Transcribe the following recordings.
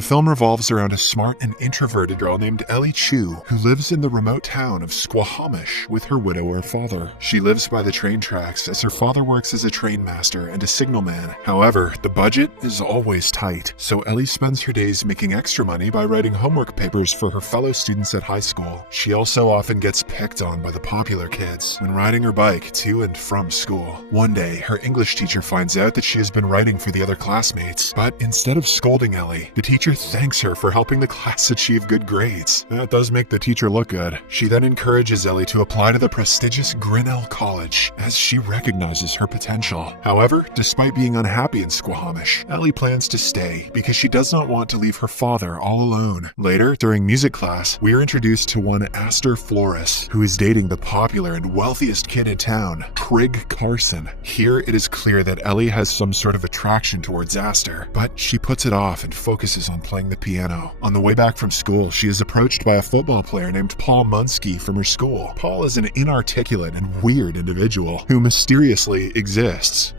The film revolves around a smart and introverted girl named Ellie Chu, who lives in the remote town of Squamish with her widower father. She lives by the train tracks as her father works as a train master and a signalman. However, the budget is always tight, so Ellie spends her days making extra money by writing homework papers for her fellow students at high school. She also often gets picked on by the popular kids when riding her bike to and from school. One day, her English teacher finds out that she has been writing for the other classmates, but instead of scolding Ellie, the teacher thanks her for helping the class achieve good grades. That does make the teacher look good. She then encourages Ellie to apply to the prestigious Grinnell College, as she recognizes her potential. However, despite being unhappy in Squamish, Ellie plans to stay because she does not want to leave her father all alone. Later, during music class, we are introduced to one Astor Flores, who is dating the popular and wealthiest kid in town, Trig Carson. Here, it is clear that Ellie has some sort of attraction towards Astor, but she puts it off and focuses on playing the piano. On the way back from school, she is approached by a football player named Paul Munsky from her school. Paul is an inarticulate and weird individual who mysteriously exists.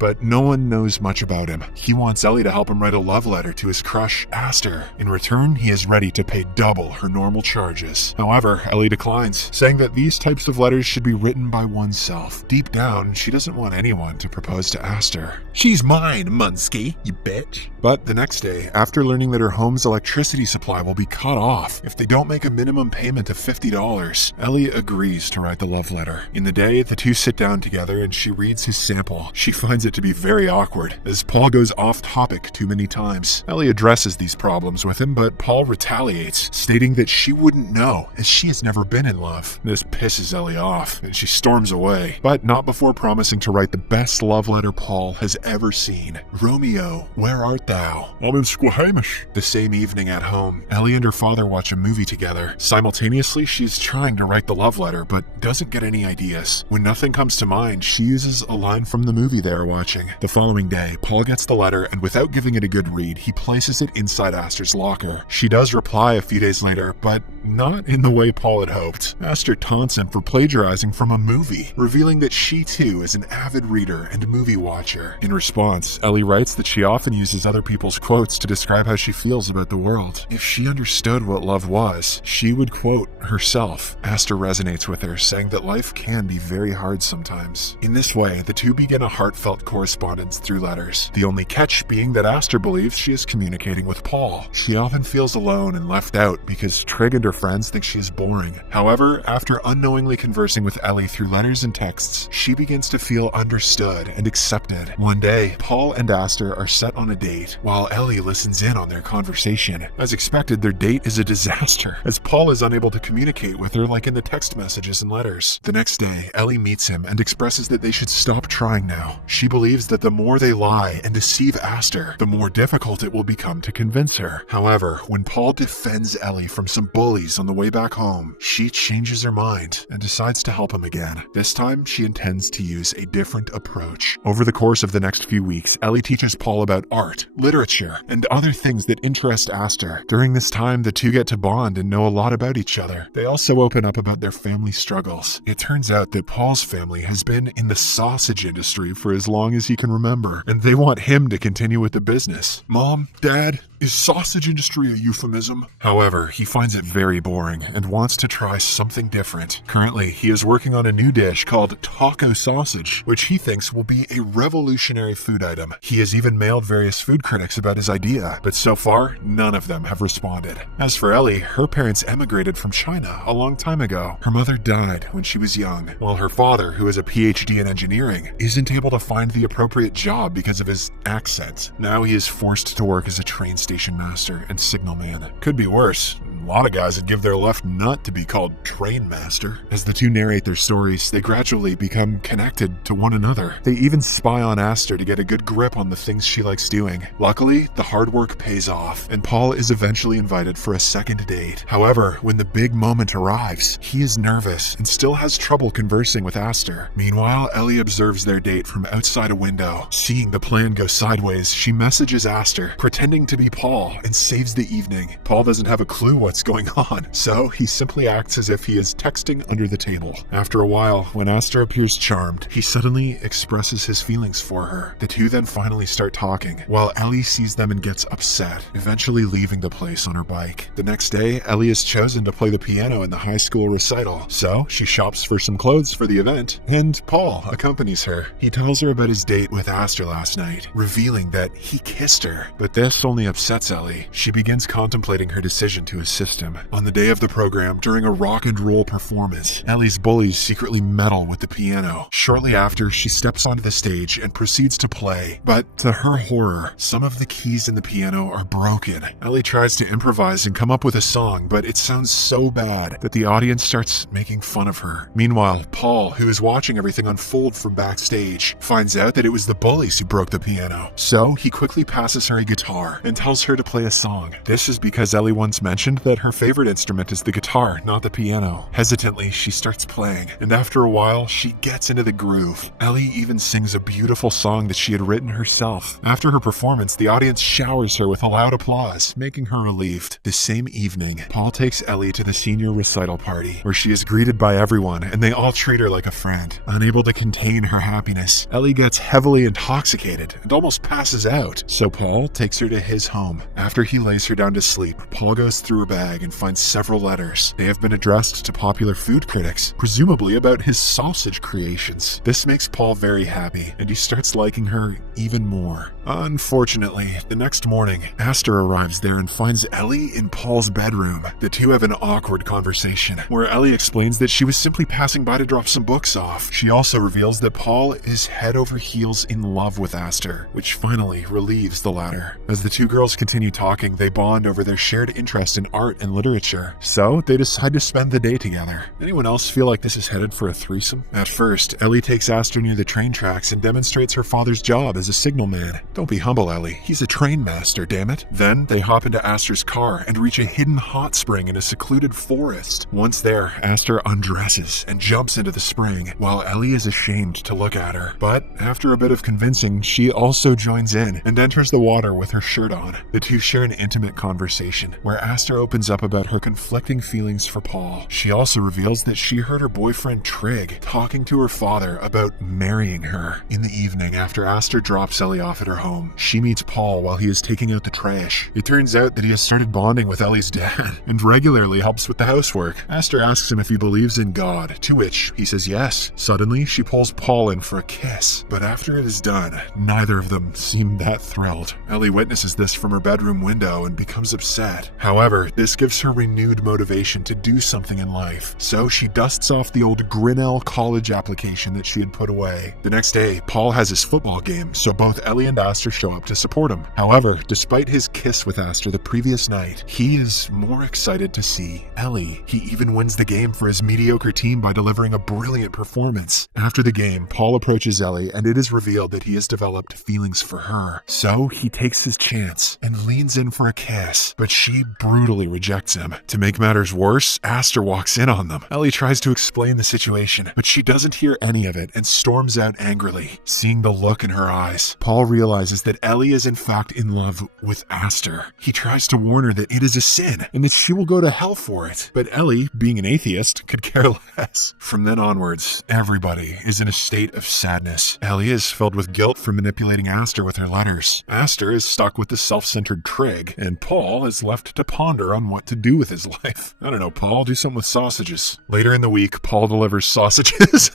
But no one knows much about him. He wants Ellie to help him write a love letter to his crush, Astor. In return, he is ready to pay double her normal charges. However, Ellie declines, saying that these types of letters should be written by oneself. Deep down, she doesn't want anyone to propose to Astor. She's mine, Munsky, you bitch. But the next day, after learning that her home's electricity supply will be cut off if they don't make a minimum payment of $50, Ellie agrees to write the love letter. In the day, the two sit down together and she reads his sample. She finds it to be very awkward, as Paul goes off topic too many times. Ellie addresses these problems with him, but Paul retaliates, stating that she wouldn't know, as she has never been in love. This pisses Ellie off, and she storms away, but not before promising to write the best love letter Paul has ever seen. Romeo, where art thou? I'm in Squamish. The same evening at home, Ellie and her father watch a movie together. Simultaneously, she's trying to write the love letter, but doesn't get any ideas. When nothing comes to mind, she uses a line from the movie they are watching. The following day, Paul gets the letter, and without giving it a good read, he places it inside Astor's locker. She does reply a few days later, but not in the way Paul had hoped. Astor taunts him for plagiarizing from a movie, revealing that she too is an avid reader and movie watcher. In response, Ellie writes that she often uses other people's quotes to describe how she feels about the world. If she understood what love was, she would quote herself. Astor resonates with her, saying that life can be very hard sometimes. In this way, the two begin a heartfelt correspondence through letters. The only catch being that Astor believes she is communicating with Paul. She often feels alone and left out because Trig and her friends think she is boring. However, after unknowingly conversing with Ellie through letters and texts, she begins to feel understood and accepted. One day, Paul and Astor are set on a date, while Ellie listens in on their conversation. As expected, their date is a disaster, as Paul is unable to communicate with her like in the text messages and letters. The next day, Ellie meets him and expresses that they should stop trying now. She believes that the more they lie and deceive Astor, the more difficult it will become to convince her. However, when Paul defends Ellie from some bullies on the way back home, she changes her mind and decides to help him again. This time, she intends to use a different approach. Over the course of the next few weeks, Ellie teaches Paul about art, literature, and other things that interest Astor. During this time, the two get to bond and know a lot about each other. They also open up about their family struggles. It turns out that Paul's family has been in the sausage industry for as long as he can remember, and they want him to continue with the business. Mom, Dad, is sausage industry a euphemism? However, he finds it very boring and wants to try something different. Currently, he is working on a new dish called taco sausage, which he thinks will be a revolutionary food item. He has even mailed various food critics about his idea, but so far, none of them have responded. As for Ellie, her parents emigrated from China a long time ago. Her mother died when she was young, while her father, who has a PhD in engineering, isn't able to find the appropriate job because of his accent. Now he is forced to work as a train station master and signalman. Could be worse. A lot of guys would give their left nut to be called train master. As the two narrate their stories, they gradually become connected to one another. They even spy on Astor to get a good grip on the things she likes doing. Luckily, the hard work pays off, and Paul is eventually invited for a second date. However, when the big moment arrives, he is nervous and still has trouble conversing with Astor. Meanwhile, Ellie observes their date from outside a window. Seeing the plan go sideways, she messages Astor, pretending to be Paul, and saves the evening. Paul doesn't have a clue what's what's going on, so he simply acts as if he is texting under the table. After a while, when Aster appears charmed, he suddenly expresses his feelings for her. The two then finally start talking, while Ellie sees them and gets upset, eventually leaving the place on her bike. The next day, Ellie is chosen to play the piano in the high school recital, so she shops for some clothes for the event, and Paul accompanies her. He tells her about his date with Aster last night, revealing that he kissed her. But this only upsets Ellie. She begins contemplating her decision to assist him. On the day of the program, during a rock and roll performance, Ellie's bullies secretly meddle with the piano. Shortly after, she steps onto the stage and proceeds to play. But to her horror, some of the keys in the piano are broken. Ellie tries to improvise and come up with a song, but it sounds so bad that the audience starts making fun of her. Meanwhile, Paul, who is watching everything unfold from backstage, finds out that it was the bullies who broke the piano. So he quickly passes her a guitar and tells her to play a song. This is because Ellie once mentioned that her favorite instrument is the guitar, not the piano. Hesitantly, she starts playing, and after a while, she gets into the groove. Ellie even sings a beautiful song that she had written herself. After her performance, the audience showers her with a loud applause, making her relieved. The same evening, Paul takes Ellie to the senior recital party, where she is greeted by everyone, and they all treat her like a friend. Unable to contain her happiness, Ellie gets heavily intoxicated and almost passes out, so Paul takes her to his home. After he lays her down to sleep, Paul goes through her bag and finds several letters. They have been addressed to popular food critics, presumably about his sausage creations. This makes Paul very happy, and he starts liking her even more. Unfortunately, the next morning, Aster arrives there and finds Ellie in Paul's bedroom. The two have an awkward conversation, where Ellie explains that she was simply passing by to drop some books off. She also reveals that Paul is head over heels in love with Aster, which finally relieves the latter. As the two girls continue talking, they bond over their shared interest in art and literature, so they decide to spend the day together. Anyone else feel like this is headed for a threesome? At first, Ellie takes Aster near the train tracks and demonstrates her father's job as a signalman. Don't be humble, Ellie. He's a train master, damn it. Then they hop into Aster's car and reach a hidden hot spring in a secluded forest. Once there, Aster undresses and jumps into the spring, while Ellie is ashamed to look at her. But after a bit of convincing, she also joins in and enters the water with her shirt on. The two share an intimate conversation, where Aster opens up about her conflicting feelings for Paul. She also reveals that she heard her boyfriend Trig talking to her father about marrying her. In the evening, after Aster drops Ellie off at her home, she meets Paul while he is taking out the trash. It turns out that he has started bonding with Ellie's dad and regularly helps with the housework. Aster asks him if he believes in God, to which he says yes. Suddenly, she pulls Paul in for a kiss, but after it is done, neither of them seem that thrilled. Ellie witnesses this from her bedroom window and becomes upset. However, this gives her renewed motivation to do something in life, so she dusts off the old Grinnell college application that she had put away. The next day, Paul has his football game, so both Ellie and Aster show up to support him. However, despite his kiss with Aster the previous night, he is more excited to see Ellie. He even wins the game for his mediocre team by delivering a brilliant performance. After the game, Paul approaches Ellie, and it is revealed that he has developed feelings for her. So he takes his chance and leans in for a kiss, but she brutally rejects him. To make matters worse, Aster walks in on them. Ellie tries to explain the situation, but she doesn't hear any of it and storms out angrily. Seeing the look in her eyes, Paul realizes that Ellie is in fact in love with Aster. He tries to warn her that it is a sin and that she will go to hell for it, but Ellie, being an atheist, could care less. From then onwards, everybody is in a state of sadness. Ellie is filled with guilt for manipulating Aster with her letters. Aster is stuck with the self-centered Trig, and Paul is left to ponder on what to do with his life. I don't know, Paul, do something with sausages. Later in the week, Paul delivers sausages.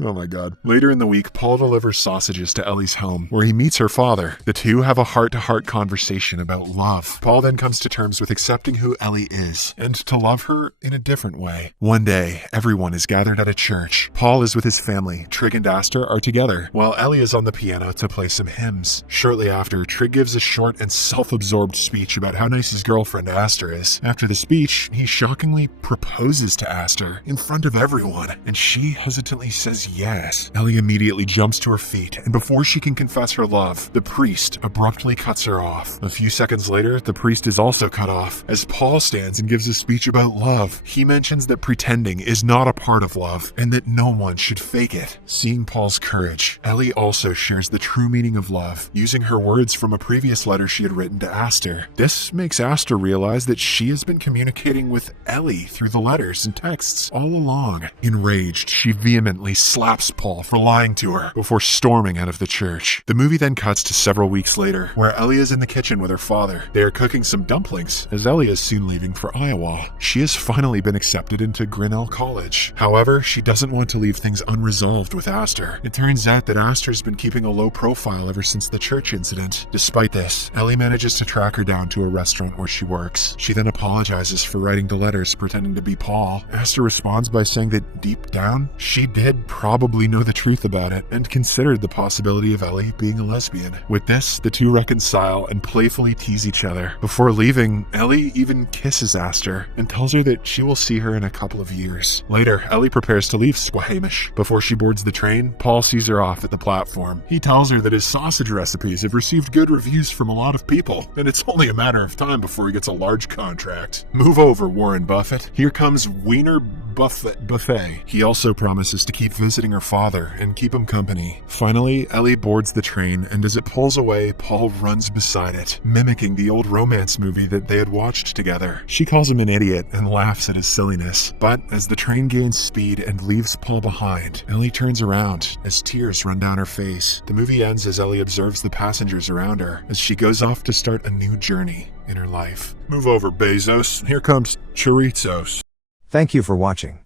Oh my god. Later in the week, Paul delivers sausages to Ellie's home, where he meets her father. The two have a heart-to-heart conversation about love. Paul then comes to terms with accepting who Ellie is, and to love her in a different way. One day, everyone is gathered at a church. Paul is with his family. Trig and Aster are together, while Ellie is on the piano to play some hymns. Shortly after, Trig gives a short and self-absorbed speech about how nice his girlfriend Aster is. After the speech, he shockingly proposes to Aster in front of everyone, and she hesitantly says yes. Ellie immediately jumps to her feet, and before she can confess her love, the priest abruptly cuts her off. A few seconds later, the priest is also cut off, as Paul stands and gives a speech about love. He mentions that pretending is not a part of love, and that no one should fake it. Seeing Paul's courage, Ellie also shares the true meaning of love, using her words from a previous letter she had written to Aster. This makes Aster realize that she has been communicating with Ellie through the letters and texts all along. Enraged, she vehemently slaps Paul for lying to her before storming out of the church. The movie then cuts to several weeks later, where Ellie is in the kitchen with her father. They are cooking some dumplings, as Ellie is soon leaving for Iowa. She has finally been accepted into Grinnell College. However, she doesn't want to leave things unresolved with Aster. It turns out that Aster's been keeping a low profile ever since the church incident. Despite this, Ellie manages to track her down to a restaurant where she works. She then apologizes for writing the letters pretending to be Paul. Aster responds by saying that deep down, she did probably know the truth about it and considered the possibility of Ellie being a lesbian. With this, the two reconcile and playfully tease each other. Before leaving, Ellie even kisses Aster and tells her that she will see her in a couple of years. Later, Ellie prepares to leave Squamish. Before she boards the train, Paul sees her off at the platform. He tells her that his sausage recipes have received good reviews from a lot of people, and it's only a matter of time before he gets a large contract. Move over, Warren Buffett. Here comes Wiener Buffet. He also promises to keep visiting her father and keep him company. Finally, Ellie boards the train, and as it pulls away, Paul runs beside it, mimicking the old romance movie that they had watched together. She calls him an idiot and laughs at his silliness. But as the train gains speed and leaves Paul behind, Ellie turns around as tears run down her face. The movie ends as Ellie observes the passengers around her as she goes off to start a new journey in her life. Move over, Bezos. Here comes Chorizos. Thank you for watching.